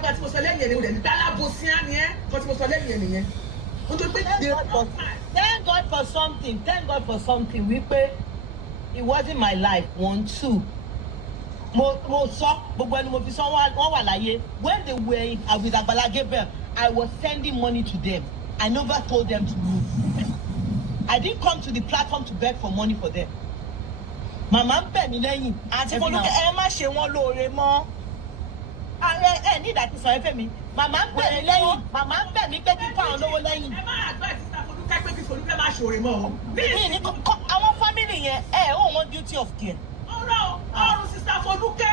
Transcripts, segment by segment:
gbà tí mo sọ lẹ́yìn ẹni rẹ̀ dálá bó sí á ni ẹ́ kọ́ tí mo sọ lẹ́yìn ẹni yẹn. Thank God for something. Thank God for something. Wípé it wasn't my life. 1, 2. Mo sọ gbogbo ẹni mo fi sọ wọ́n wà láyé. When they were with Agbala Gabriel, I was sending money to them. I never told them to move. I didn't come to the platform to beg for money for them. Màmá ń bẹ̀ mí lẹ́yìn. Àti Foluke ẹ má ṣe wọ́n lóore mọ́. Ẹ ní ìdàtí sọ ẹ fẹ́ mi. Màmá ń bẹ̀ mí lẹ́yìn. Màmá ń bẹ̀ mí pé kí fún àwọn lówó lẹ́yìn. Ẹ má àgbà sísá Foluke pé kí Foluke má ṣòre mọ́ o. Mi ní àwọn fámìlì yẹn ó wọn duty of care. Ọ̀run sísá Foluke,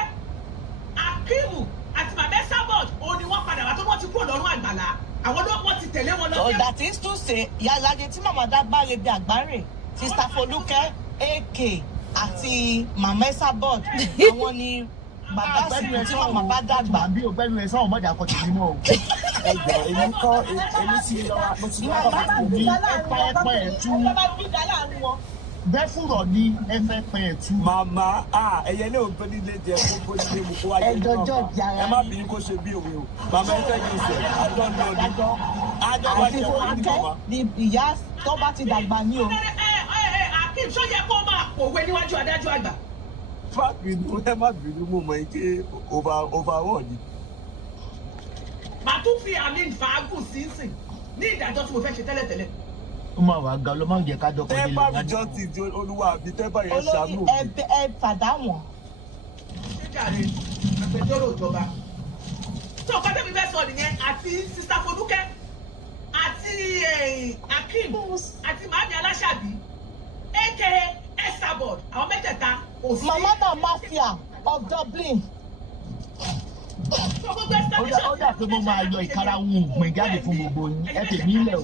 Akimu àti Màmá Esabod òun ni wọ́n padà wá tó wọ́n ti kúrò lọ́rùn Àgbàlá. Àwọn wọ́n ti tẹ̀lé wọn lọ. So that is to say, Iyalaje tí Màmá Dágbáre bí Àgbáre, Sister Foluke, AK àti Màmá Esabod, àwọn ni bàbá sí tí Màmá bá dàgbà. Bí ọgbẹ́ni ẹ̀ sọ́wọ́n mọ́jà kọ́ tèmi mọ́ o. Ẹgbẹ́ èmi kọ́ èmi sí lọ́wọ́ mo ti lọ́wọ́ bá mi ẹ̀pẹ́ ẹ̀ tú. Bẹ́ẹ̀ fúrọ̀ ní ẹ̀fẹ́ pẹ́ ẹ̀ tú. Màmá ẹ̀yẹ náà gbé nílé jẹ kó nílé mu kó wá jẹ náà. Ẹ má bínú kó ṣe bí òwe o. Màmá ẹ fẹ́ kí n sọ àjọ náà ni. Àjọ bá jẹ fún mi màmá. Ìyá tó bá ti dàgbà ní o. Akim ṣó yẹ kó máa pòwe níwájú adájọ́ àgbà. Ẹ má bínú mo mọ̀ ike overall ni. Màá tún fi àmì fàágùn sínsìn ní ìdájọ́ tí mo fẹ́ ṣe tẹ́lẹ̀tẹ́lẹ̀. Ó máa wà ga ló máa ń jẹ ká dọ́kọ̀ délé. Tẹ́bà rìjọ́tì di olúwa àbí tẹ́bà yẹn ṣàánú. Olórí ẹ fàdá wọn. Ṣéjàre agbẹjọ́rò ìjọba. Tó ọ̀pá tẹ́mi fẹ́ sọ nìyẹn àti Sister Foluke àti Akim àti Màámi Aláṣàbí aka Esabod àwọn mẹ́tẹ̀ẹ̀ta kò sí. Mama na mafia of Dublin. Ó dà pé mo máa yọ ìkarahun ògbìn jáde fún gbogbo yín. Ẹ tèmi ilẹ̀ o.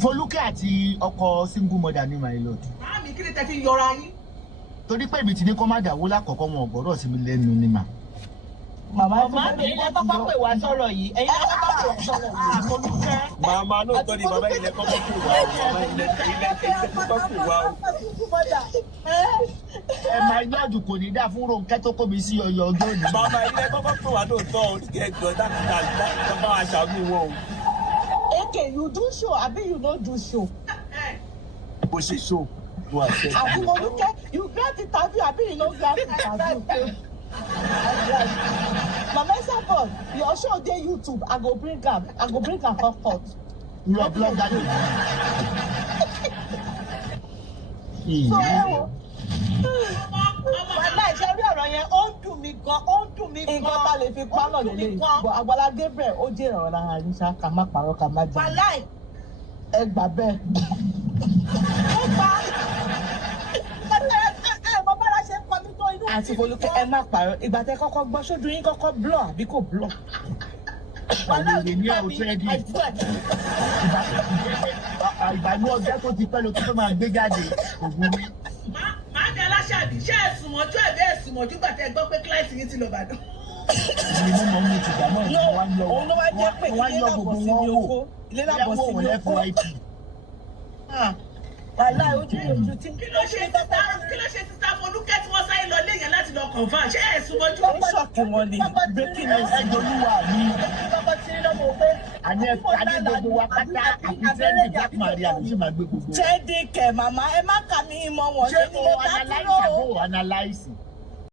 Foluke àti ọkọ single mother ní my lord. Màámi kí ni tẹ́ fi yọra yín? Torí pé èmi ti ní kọ́ má dàwó lákọ̀ọ́kọ́ wọn ọ̀gbọ́dọ̀ sí mi lẹ́nu ni mà. Màmá mi ilé kọ́kọ́ pè wá sọ̀rọ̀ yìí. Ẹ̀yin ló kọ́kọ́ pè wá sọ̀rọ̀ yìí. Foluke. Màmá náà tọ́ ni bàbá ilẹ̀ kọ́kọ́ pè wá o. Màmá ilẹ̀ kọ́kọ́ pè wá o. Ẹ máa yọ̀dù kò ní dá fún Ronke tó kó mi sí ọyọ ọjọ́ òní. Màmá ilẹ̀ kọ́kọ́ pè wá lóòótọ́ oníkẹ́jọ dákúndà bá wa ṣàánú wọn o. Okay, you do show, abi you no do show. Bó ṣe show ló wà ṣe. Àbí Foluke, you grant interview, abi you no grant interview. Mama Esabod, your show dey YouTube, I go bring am for court. You are blogger. So wàhálà ìṣẹ́rí ọ̀rọ̀ yẹn ó ń dùn mí gan. Nǹkan tá lè fi pálọ̀ lélẹ̀. Bọ̀ Agbala Gabriel ó jẹ́ ìrànwọ́ lára yín ṣá ká má parọ́ ká má jẹ́. Wàhálà ẹ gbà bẹ́ẹ̀. Ó gbà mo bára ṣe ń kọ́ mi tó inú. Àti Foluke ẹ má parọ́ ìgbà tẹ kọ́kọ́ gbọ́ sójú yín kọ́kọ́ blọ̀ àbí kò blọ̀. Wàhálà ò ní ọ̀sẹ̀ di. Ìbànú ọjọ́ tó ti pẹ́ ló tó máa gbé jáde ògùn mi. Màámi Aláṣàbí ṣé ẹ̀sùn mọ́jú ẹ̀ bẹ́ẹ̀ sùn mọ́jú gbàtẹ́ gbọ́ pé kíláìsì yín ti lọ Ìbàdàn. Èmi mọ̀ mọ́ mi ti gbà náà ni òun ló wá jẹ́ pé wọ́n yọ gbogbo wọn wò. Ilé lábọ̀ sí ní oko. Wàhálà ojú ojú tí. Kí ló ṣe Sister Foluke tí wọ́n sáré lọ léyìn láti lọ confirm ṣé ẹ̀sùn mọ́jú. Ó ṣọ̀kì wọn ni breaking news. Ẹjọ́lúwa mi. Àní gbogbo wa pátá àti Trendy Black Maria ló ṣe máa gbé gbogbo. Trendy kẹ̀ màmá ẹ má kà mí mọ́ wọn. Ṣé o analyse àbò analyse?